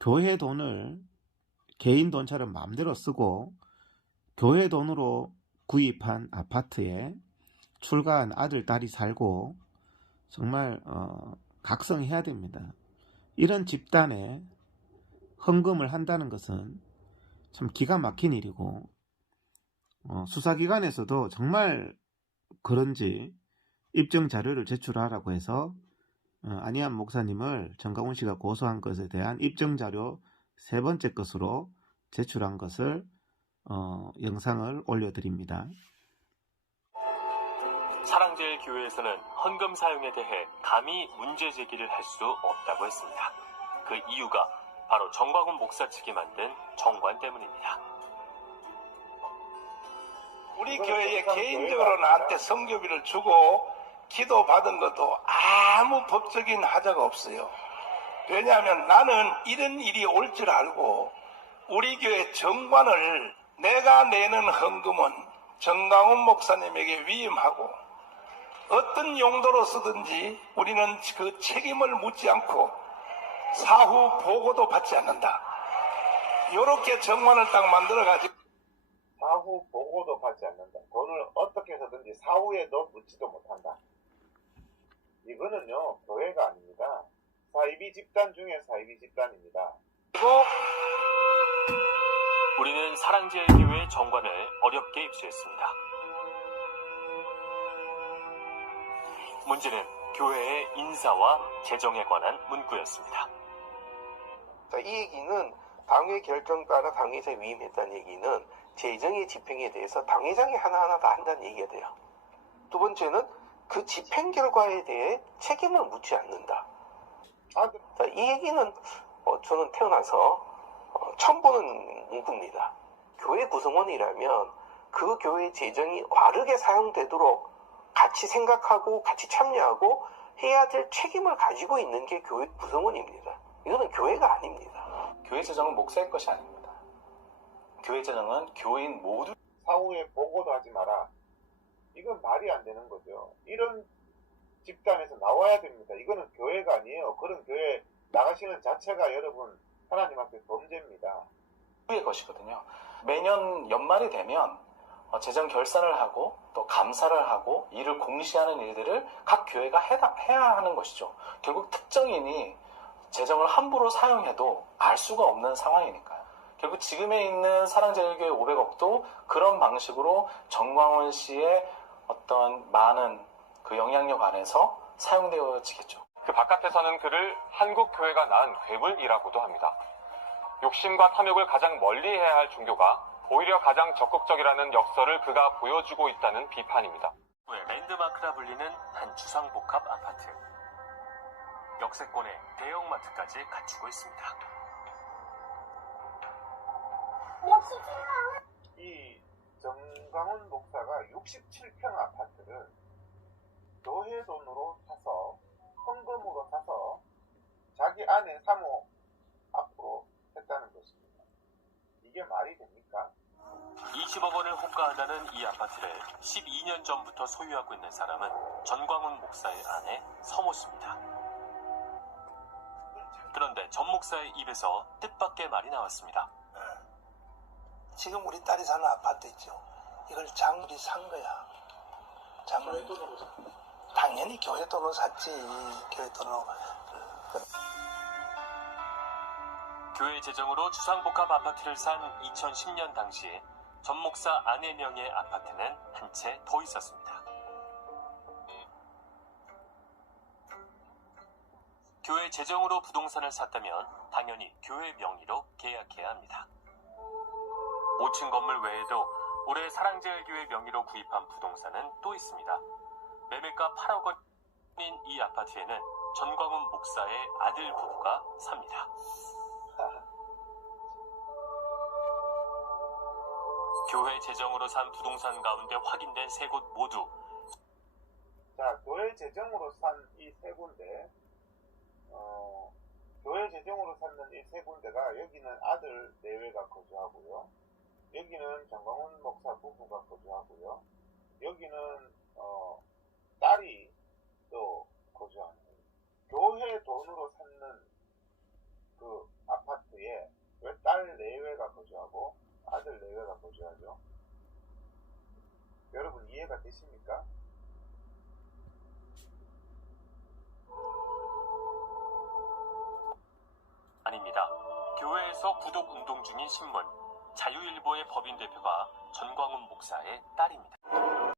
교회 돈을 개인 돈처럼 마음대로 쓰고 교회 돈으로 구입한 아파트에 출가한 아들, 딸이 살고 정말 각성해야 됩니다. 이런 집단에 헌금을 한다는 것은 참 기가 막힌 일이고 수사기관에서도 정말 그런지 입증 자료를 제출하라고 해서 안희안 목사님을 정강훈 씨가 고소한 것에 대한 입증 자료 세 번째 것으로 제출한 것을 영상을 올려드립니다. 사랑제일교회에서는 헌금 사용에 대해 감히 문제 제기를 할 수 없다고 했습니다. 그 이유가 바로 정광훈 목사 측이 만든 정관 때문입니다. 우리 교회에 개인적으로 나한테 성교비를 주고 기도 받은 것도 아무 법적인 하자가 없어요. 왜냐하면 나는 이런 일이 올 줄 알고 우리 교회 정관을 내가 내는 헌금은 정강훈 목사님에게 위임하고 어떤 용도로 쓰든지 우리는 그 책임을 묻지 않고 사후 보고도 받지 않는다. 이렇게 정관을 딱 만들어가지고 사후 보고도 받지 않는다. 돈을 어떻게 해서든지 사후에도 묻지도 못한다. 이거는요, 교회가 아닙니다. 사이비 집단 중에 사이비 집단입니다. 그리고 우리는 사랑제일교회 정관을 어렵게 입수했습니다. 문제는 교회의 인사와 재정에 관한 문구였습니다. 자, 이 얘기는 당회 결정 따라 당회장에 위임했다는 얘기는 재정의 집행에 대해서 당회장이 하나하나 다 한다는 얘기가 돼요. 두 번째는 그 집행 결과에 대해 책임을 묻지 않는다. 자, 이 얘기는 저는 태어나서 처음 보는 문구입니다. 교회 구성원이라면 그 교회 재정이 바르게 사용되도록 같이 생각하고 같이 참여하고 해야 될 책임을 가지고 있는 게 교회 구성원입니다. 이거는 교회가 아닙니다. 교회 재정은 목사의 것이 아닙니다. 교회 재정은 교인 모두 사후에 보고도 하지 마라. 이건 말이 안 되는 거죠. 이런 집단에서 나와야 됩니다. 이거는 교회가 아니에요. 그런 교회 나가시는 자체가 여러분 하나님 앞에 범죄입니다. 교회의 것이거든요. 매년 연말이 되면 재정 결산을 하고 또 감사를 하고 이를 공시하는 일들을 각 교회가 해야 하는 것이죠. 결국 특정인이 재정을 함부로 사용해도 알 수가 없는 상황이니까요. 결국 지금에 있는 사랑제일교회 500억도 그런 방식으로 정광훈 씨의 어떤 많은 그 영향력 안에서 사용되어지겠죠. 그 바깥에서는 그를 한국교회가 낳은 괴물이라고도 합니다. 욕심과 탐욕을 가장 멀리해야 할 종교가 오히려 가장 적극적이라는 역설을 그가 보여주고 있다는 비판입니다. 랜드마크라 불리는 한 주상복합 아파트. 역세권에 대형마트까지 갖추고 있습니다. 이 정강훈 목사가 67평 아파트를 교회 돈으로 사서 헌금으로 사서 자기 아내 사모 앞으로 했다는 것입니다. 이게 말이 됩니까? 20억 원을 호가한다는 이 아파트를 12년 전부터 소유하고 있는 사람은 전광훈 목사의 아내 서모 씨입니다. 그런데 전 목사의 입에서 뜻밖의 말이 나왔습니다. 지금 우리 딸이 사는 아파트 있죠. 이걸 장물이 산 거야. 장물. 당연히 교회 돈으로 샀지. 교회 돈으로. 교회 재정으로 주상복합 아파트를 산 2010년 당시에 전 목사 아내 명의의 아파트는 한 채 더 있었습니다. 교회 재정으로 부동산을 샀다면 당연히 교회 명의로 계약해야 합니다. 5층 건물 외에도 올해 사랑제일교회 명의로 구입한 부동산은 또 있습니다. 매매가 8억 원인 이 아파트에는 전광훈 목사의 아들 부부가 삽니다. 교회 재정으로 산 부동산 가운데 확인된 세 곳 모두 자, 교회 재정으로 산 이 세 군데, 교회 재정으로 샀는 이 세 군데가 여기는 아들 내외가 거주하고요. 여기는 정광훈 목사 부부가 거주하고요. 여기는 딸이 또 거주하는 교회 돈으로 샀는 그 아파트 보셔야죠. 여러분 이해가 되십니까? 아닙니다. 교회에서 구독 운동 중인 신문 자유일보의 법인 대표가 전광훈 목사의 딸입니다.